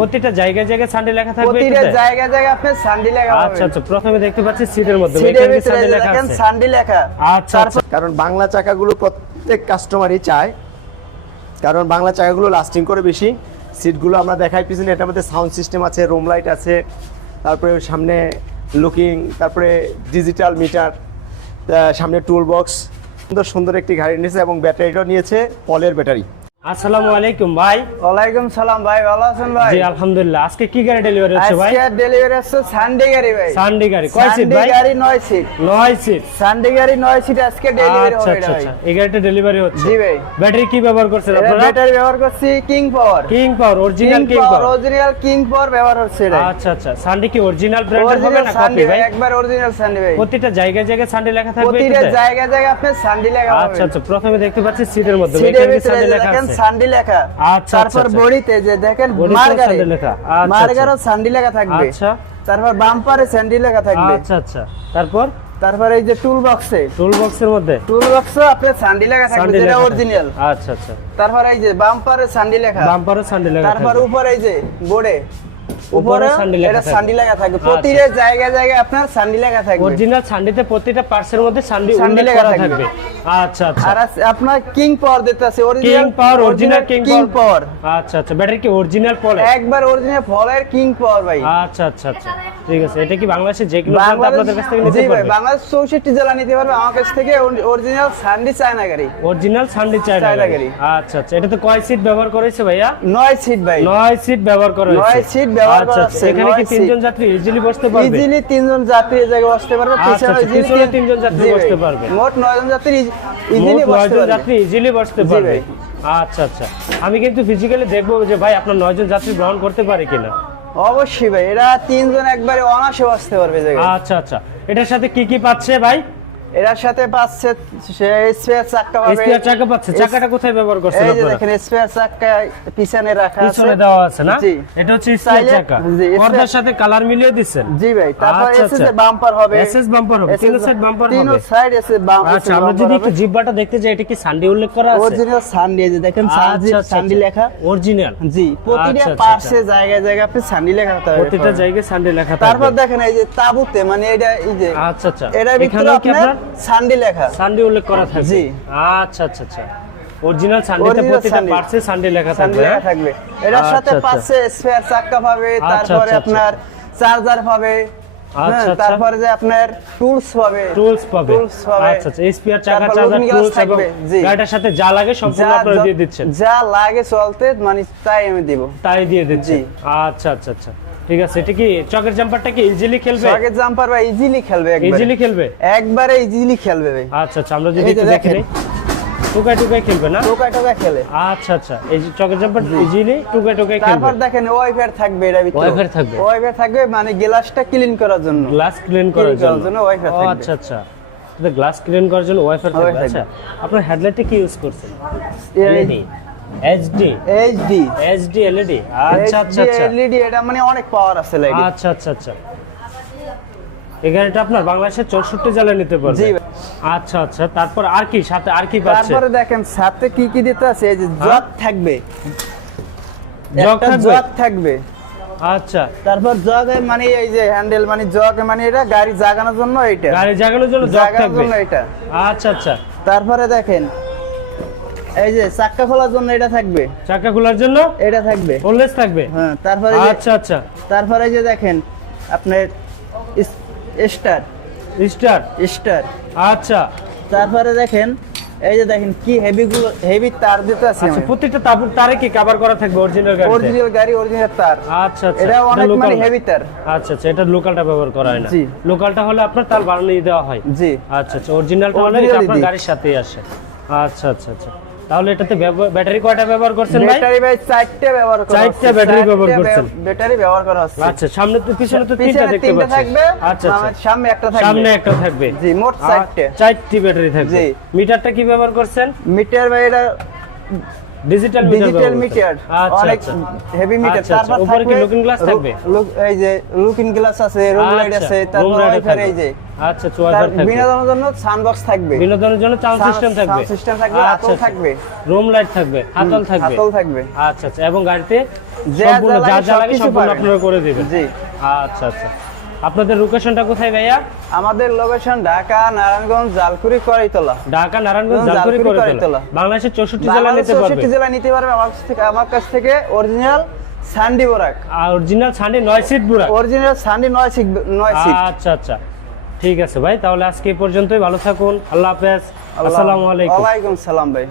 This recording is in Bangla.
প্রতিটা জায়গায় জায়গায় সানডে লেখা থাকবে প্রতিটা জায়গায় জায়গায় আপনি সান্ডি লেখা আচ্ছা আচ্ছা প্রথমে দেখতে পাচ্ছি সিটের মধ্যে। সিটের এখানে কি ভিতরে লেখা দেখেন আছে? সান্ডি লেখা। আচ্ছা আচ্ছা। কারণ বাংলা চাকাগুলো প্রত্যেক কাস্টমারই চায়। কারণ বাংলা চাকাগুলো লাস্টিং করে বেশি। সিটগুলো আমরা দেখাই পিছনে এটার মধ্যে সাউন্ড সিস্টেম আছে রুম লাইট আছে তারপরে সামনে লুকিং তারপরে ডিজিটাল মিটার সামনে টুল বক্স সুন্দর সুন্দর একটি গাড়ি নিয়েছে এবং ব্যাটারিটাও নিয়েছে পলের ব্যাটারি আসসালামু আলাইকুম ভাই। ওয়ালাইকুম সালাম ভাই ভালো আছেন ভাই? জি আলহামদুলিল্লাহ। আজকে কি গাড়ি ডেলিভারি হচ্ছে ভাই? আজকে ডেলিভারি আসছে সান্ডে গাড়ি ভাই। সানডে গাড়ি। কয় সিট ভাই? গাড়ি নয় সিট নয় সিট সান্ডে গাড়ি নয় সিট আজকে ডেলিভারি আচ্ছা হবে আচ্ছা ভাই আচ্ছা। এই গাড়িটা ডেলিভারি হচ্ছে। জি ভাই। ব্যাটারি কি ব্যবহার করছেন আপনারা? ব্যাটারি ব্যবহার করছি king power king power original king power original king power ব্যবহার হচ্ছে এটা আচ্ছা আচ্ছা। সানডে কি অরিজিনাল ব্র্যান্ডের হবে না কপি ভাই? একবার অরিজিনাল সান্ডে ভাই। প্রতিটা জায়গায় জায়গায় সানডে লেখা থাকবে প্রতিটা এটাতে? জায়গায় জায়গায় আপনি সান্ডি লেখা আচ্ছা আচ্ছা। প্রথমে দেখতে পাচ্ছি সিটের মধ্যে। সিটের ভিতরে লেখা আছে? সান্ডি লেখা। আচ্ছা, তারপর আচ্ছা। বডিতে যে দেখেন মার্গারে লেখা। আচ্ছা, মার্গারও সান্ডি লেখা থাকবে। আচ্ছা। তারপর বাম্পারে স্যান্ডি লেখা থাকবে। আচ্ছা আচ্ছা। তারপর? তারপর এই যে টুল বক্সে টুল বক্সের মধ্যে? টুল বক্সে আপনার স্যান্ডি লেখা থাকবে যেটা অরিজিনাল আচ্ছা আচ্ছা। তারপর এই যে বাম্পারে স্যান্ডি লেখা। বাম্পারে স্যান্ডি লেখা তারপর উপরে এই যে বোর্ডে। উপরে এটা সান্ডি লেখা থাকবে। আচ্ছা। প্রতিটা জায়গায় জায়গায় আপনার সান্ডি লেখা থাকবে। অরিজিনাল সানডেতে প্রতিটা পার্টসের মধ্যে সানডে সানডে করা থাকবে। আচ্ছা আচ্ছা। আর আপনার কিং পাওয়ার দিতে আছে। King power original king power আচ্ছা আচ্ছা। ব্যাটারি কি অরিজিনাল পলে একবার অরিজিনাল ফলের কিং পাওয়ার ভাই। আচ্ছা আচ্ছা আচ্ছা। ঠিক আছে। এটা কি বাংলাদেশে যে কোনো প্রান্তে আপনাদের কাছ থেকে নিতে পারবে? বাংলাদেশ চৌষট্টি জেলা নিতে পারবে আমার কাছ থেকে। অরিজিনাল সান্ডি চায়না গাড়ি। অরিজিনাল সানডে চায়না গাড়ি। আচ্ছা আচ্ছা। এটা তো কয় সিট ব্যবহার করেছে ভাইয়া? নয় সিট ভাই। নয় সিট ব্যবহার করা হয়েছে। নয় সিট ব্যবহার আচ্ছা আচ্ছা, এখানে কি তিনজন যাত্রী ইজিলি বসতে পারবে? ইজিলি তিনজন যাত্রী এই জায়গায় বসতে পারবে আচ্ছা, পিছনে তিন- তিনজন যাত্রী। বসতে পারবে। মোট নয়জন যাত্রী ইজিলি বসতে পারবে। যাত্রী ইজিলি বসতে পারবে। আচ্ছা আচ্ছা। আমি কিন্তু ফিজিক্যালি দেখব যে ভাই আপনার নয়জন যাত্রী গ্রহণ করতে পারে কিনা। অবশ্যই ভাই এরা তিনজন একবারে অনাসে বসতে পারবে জায়গায়। আচ্ছা আচ্ছা। এটার সাথে কি কি পাচ্ছে ভাই? এরার সাথে পাচ্ছে স্পেয়ার চাক্কা পাবে। স্পেয়ার চাকা পাচ্ছে। চাকাটা কোথায় ব্যবহার করছেন এই যে দেখেন স্পেয়ার চাক্কা পিছনে রাখা আছে। পিছনে দেওয়া আছে না। এটা হচ্ছে স্পেয়ার চাকা। পর্দার সাথে কালার মিলিয়ে দিচ্ছেন? জি ভাই তারপর আচ্ছা, এসএস আচ্ছা। এর বাম্পার হবে। SS bumper হবে, তিনো bumper তিনো হবে। সাইড এসে আচ্ছা আমরা যদি একটু জিব্বাটা দেখতে যাই এটা কি সানডে উল্লেখ করা আছে? অরিজিনাল সান্ডি এই যে দেখেন সানজি সান্ডি লেখা। অরিজিনাল জি প্রতিটা আচ্ছা, আচ্ছা, পার্শ্বে জায়গায় জায়গায় আপনি সান্ডি লেখা হতে প্রতিটা জায়গায় সানডে লেখা তারপর দেখেন এই যে তাবুতে মানে এটা এই যে আচ্ছা আচ্ছা। এটার ভিতরে আপনার আপনার? সান্ডি লেখা। সানডে উল্লেখ করা থাকবে। জি। আচ্ছা আচ্ছা আচ্ছা। অরিজিনাল সানডেতে প্রতিটা। পার্টসে সানডে লেখা থাকবে লেখা হ্যাঁ? থাকবে। এটার সাথে আচ্ছা, আচ্ছা। পাচ্ছে স্পেয়ার চাক্কা পাবে আচ্ছা, তারপরে আচ্ছা, আপনার চার্জার পাবে হ্যাঁ, আচ্ছা, আচ্ছা। তারপরে যে আপনার টুলস পাবে। টুলস পাবে। আচ্ছা আচ্ছা। স্পিয়ার চাকা চার্জার টুলস থাকবে, গাড়িটার সাথে যা লাগে সম্পূর্ণ আপনারা দিয়ে দিচ্ছেন। যা লাগে চলতে মানে তাই আমি দিব। তাই দিয়ে দিচ্ছেন। জি। আচ্ছা আচ্ছা আচ্ছা। ঠিক আছে এটা কি চকের জাম্পারটা কি ইজিলি খেলবে? সকেট জাম্পার বা ইজিলি খেলবে একবারে। ইজিলি খেলবে? একবারে ইজিলি খেলবে ভাই। আচ্ছা আচ্ছা আমরা যদি একটু দেখে। নিই। খেলবে না? টোকা টোকা খেলে। আচ্ছা আচ্ছা এই যে চকের জাম্পার ইজিলি টুকাই টুকাই খেলবে। তারপর দেখেন ওয়াইফাই থাকবে এর ভিতরে। Wi-Fi থাকবে? থাকবে মানে গ্লাসটা ক্লিন করার জন্য। গ্লাস ক্লিন করার জন্য। Wi-Fi থাকবে। আচ্ছা আচ্ছা। গ্লাস ক্লিন করার জন্য ওয়াইফাই থাকবে। আচ্ছা আপনার হেডলাইটে কি ইউজ করছেন? এইচডি এইচডি এইচডি এলইডি আচ্ছা আচ্ছা আচ্ছা। এলইডি এটা মানে অনেক পাওয়ার আছে লাইট আচ্ছা আচ্ছা আচ্ছা। এই গাড়িটা আপনার বাংলাদেশের চৌষট্টি জেলায় নিতে পারবে? আচ্ছা আচ্ছা। তারপর আর কি সাথে আর কি পাচ্ছে? তারপরে দেখেন সাথে কি কি দিতে আছে? এই যে জগ থাকবে। জগ থাকবে? জগ থাকবে। আচ্ছা। তারপর জগ মানে এই যে হ্যান্ডেল মানে জগ মানে এটা গাড়ি জাগানোর জন্য এইটা। গাড়ি জাগানোর জন্য জগ থাকবে? এটা। আচ্ছা আচ্ছা। তারপরে দেখেন এই যে চাক্কা খোলার জন্য এটা থাকবে। চাকা খোলার জন্য? এটা থাকবে। ওলেস থাকবে? হ্যাঁ তারপরে আচ্ছা আচ্ছা। তারপরে যে দেখেন আপনার স্টার। স্টার? স্টার। আচ্ছা। তারপরে দেখেন এই যে দেখেন কি হেভি গুলো হেভি তার দিতে আছে আচ্ছা প্রত্যেকটা তাবুর তারে কি কভার করা থাকবে অরিজিনাল গাড়িতে? অরিজিনাল গাড়ি অরিজিনাল তার। আচ্ছা আচ্ছা। এটা অনেক মানে হেভি তার। আচ্ছা আচ্ছা এটা লোকালটা ব্যবহার করা হয় না। জি। লোকালটা হলে আপনার তার বানানো দেওয়া হয়। জি। আচ্ছা আচ্ছা অরিজিনালটা হলে আপনার গাড়ির সাথেই আসে। আচ্ছা আচ্ছা আচ্ছা। তাহলে এটাতে ব্যাটারি কয়টা ব্যবহার করছেন ভাই? ব্যাটারি ভাই চারটে ব্যবহার করা চারটে হচ্ছে। ব্যাটারি ব্যবহার করছেন। ব্যাটারি ব্যবহার করা আছে আচ্ছা সামনে তো পিছনে তো তিনটা দেখতে পাচ্ছি। থাকবে। আচ্ছা আচ্ছা। সামনে একটা থাকবে। সামনে একটা থাকবে। জি মোট চারটে। আর চারটি ব্যাটারি থাকবে। জি। মিটারটা কি ব্যবহার করছেন? মিটার ভাই এটা ডিজিটাল ডিজিটাল মিটার আচ্ছা অনেক আচ্ছা। হেভি মিটার আচ্ছা, আচ্ছা। তারপর উপরে কি looking glass থাকবে? এই যে লুকিং গ্লাস আছে রুম লাইট আচ্ছা, আছে তারপর ওয়াইফাই এই যে। আচ্ছা তার থাকবে। বিনোদনের জন্য সাউন্ডবক্স থাকবে। বিনোদনের জন্য সাউন্ড সিস্টেম থাকবে। সাউন্ড সিস্টেম থাকবে আতল থাকবে। রুম লাইট থাকবে হাতল থাকবে। হাতল থাকবে। আচ্ছা আচ্ছা। এবং গাড়িতে যা সম্পূর্ণ যা যা লাগে সম্পূর্ণ আপনারা করে দিবেন। জি। আচ্ছা আচ্ছা। আপনাদের লোকেশনটা কোথায় ভাইয়া? আমাদের লোকেশন ঢাকা নারায়ণগঞ্জ জালকুড়ি করাইতলা। ঢাকা নারায়ণগঞ্জ জালকুড়ি করাইতলা। বাংলাদেশের চৌষট্টি জেলা নিতে পারবে। চৌষট্টি জেলা নিতে পারবে। আমার কাছ থেকে আমার কাছ থেকে অরিজিনাল স্যান্ডি বোরাক অরিজিনাল সানডে নয় সিট বুড়া অরিজিনাল স্যান্ডি নয় সিট নয় সিট আচ্ছা আচ্ছা। ঠিক আছে ভাই তাহলে আজকে এই পর্যন্তই। ভালো থাকুন। আল্লাহ হাফেজ। আসসালামু আলাইকুম। ওয়ালাইকুম সালাম ভাই।